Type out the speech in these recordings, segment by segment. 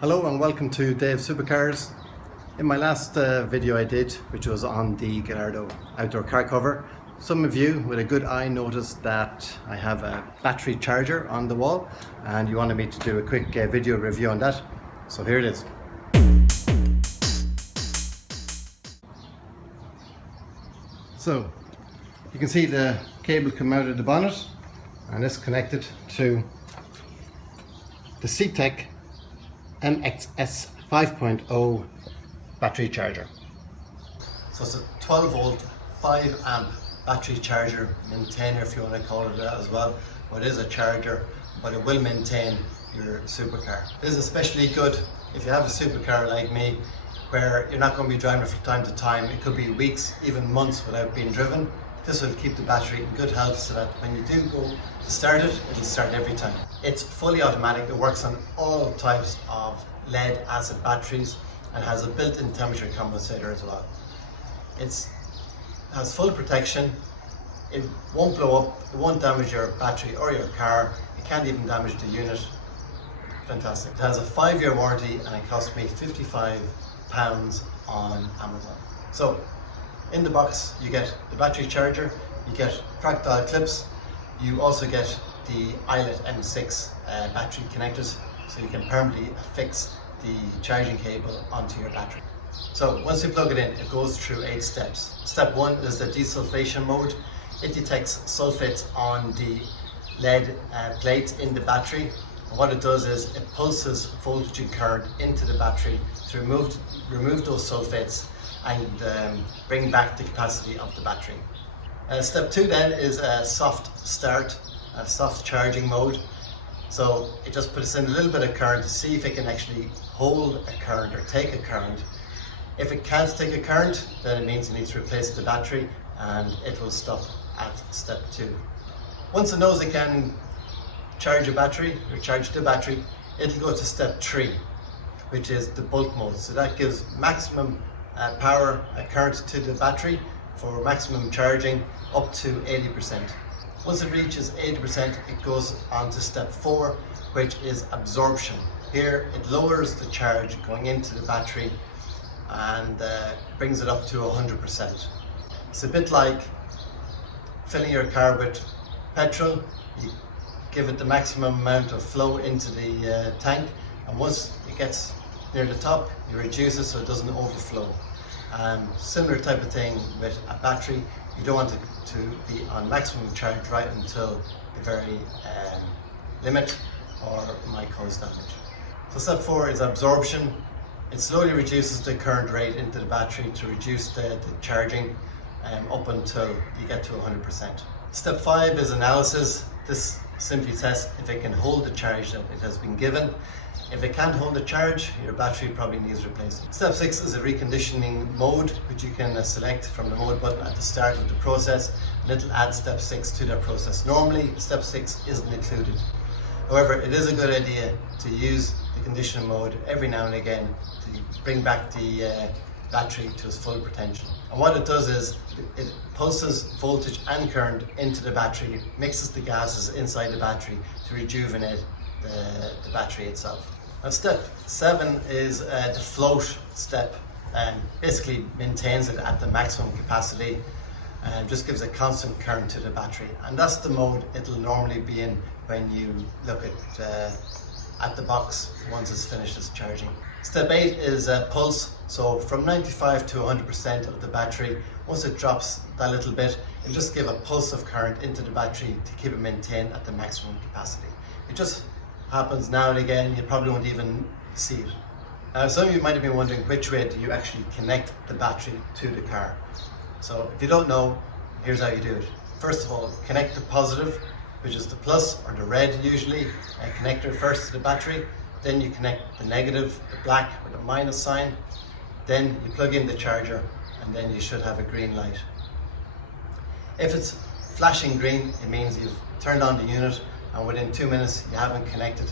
Hello and welcome to Dave's Supercars. In my last video I did, which was on the Gallardo outdoor car cover, some of you with a good eye noticed that I have a battery charger on the wall and you wanted me to do a quick video review on that. So here it is. So you can see the cable come out of the bonnet and it's connected to the CTEK MXS 5.0 battery charger. So it's a 12 volt 5 amp battery charger, maintainer if you want to call it that as well, but it is a charger, but it will maintain your supercar. This is especially good if you have a supercar like me where you're not going to be driving it from time to time. It could be weeks, even months without being driven. This will keep the battery in good health so that when you do go to start it, it'll start every time. It's fully automatic. It works on all types of lead acid batteries and has a built-in temperature compensator as well. It has full protection. It won't blow up, it won't damage your battery or your car. It can't even damage the unit. Fantastic. It has a 5-year warranty and it cost me £55 on Amazon. So in the box you get the battery charger, you get cracked dial clips, you also get the eyelet M6 battery connectors, so you can permanently affix the charging cable onto your battery. So once you plug it in, it goes through 8 steps. Step 1 is the desulfation mode. It detects sulfates on the lead plates in the battery. And what it does is it pulses voltage and current into the battery to remove those sulfates and bring back the capacity of the battery. Step 2 then is a soft start, a soft charging mode. So it just puts in a little bit of current to see if it can actually hold a current or take a current. If it can't take a current, then it means you need to replace the battery and it will stop at step 2. Once it knows it can charge a battery or charge the battery, it'll go to step 3, which is the bulk mode. So that gives maximum power current to the battery for maximum charging up to 80%. Once it reaches 80%, it goes on to step 4, which is absorption. Here it lowers the charge going into the battery and brings it up to 100%. It's a bit like filling your car with petrol. You give it the maximum amount of flow into the tank, and once it gets near the top, you reduce it so it doesn't overflow. Similar type of thing with a battery. You don't want it to be on maximum charge right until the very limit, or it might cause damage. So step 4 is absorption. It slowly reduces the current rate into the battery to reduce the charging up until you get to 100%. Step 5 is analysis. This simply tests if it can hold the charge that it has been given. If it can't hold the charge, your battery probably needs replacing. Step 6 is a reconditioning mode, which you can select from the mode button at the start of the process, and it'll add step 6 to that process. Normally, step 6 isn't included. However, it is a good idea to use the conditioning mode every now and again to bring back the battery to its full potential. And what it does is it pulses voltage and current into the battery, mixes the gases inside the battery to rejuvenate the battery itself. Now step 7 is the float step, and basically maintains it at the maximum capacity and just gives a constant current to the battery, and that's the mode it'll normally be in when you look at the box once it's finished its charging. Step 8 is pulse. So from 95 to 100% of the battery, once it drops that little bit, it'll just give a pulse of current into the battery to keep it maintained at the maximum capacity. It just happens now and again, you probably won't even see it. Some of you might have been wondering which way do you actually connect the battery to the car. So if you don't know, here's how you do it. First of all, connect the positive, which is the plus or the red usually, connector first to the battery. Then you connect the negative, the black or the minus sign. Then you plug in the charger and then you should have a green light. If it's flashing green, it means you've turned on the unit and within 2 minutes you haven't connected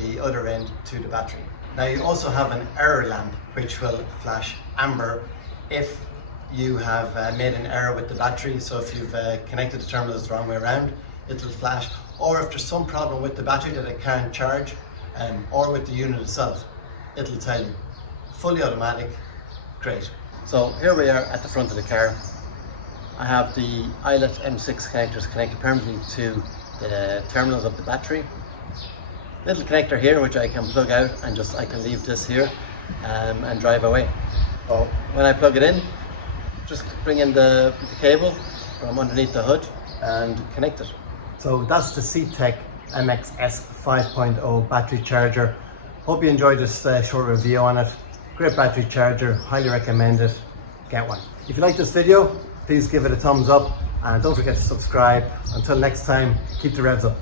the other end to the battery. Now you also have an error lamp which will flash amber if you have made an error with the battery. So if you've connected the terminals the wrong way around, it will flash. Or if there's some problem with the battery that it can't charge, or with the unit itself, it'll tell you. Fully automatic, great. So here we are at the front of the car. I have the eyelet M6 connectors connected permanently to the terminals of the battery. Little connector here which I can plug out and I can leave this here and drive away. So when I plug it in, just bring in the cable from underneath the hood and connect it. So that's the CTEK MXS 5.0 battery charger. Hope you enjoyed this short review on it. Great battery charger, highly recommend it. Get one. If you like this video, please give it a thumbs up and don't forget to subscribe. Until next time, keep the revs up.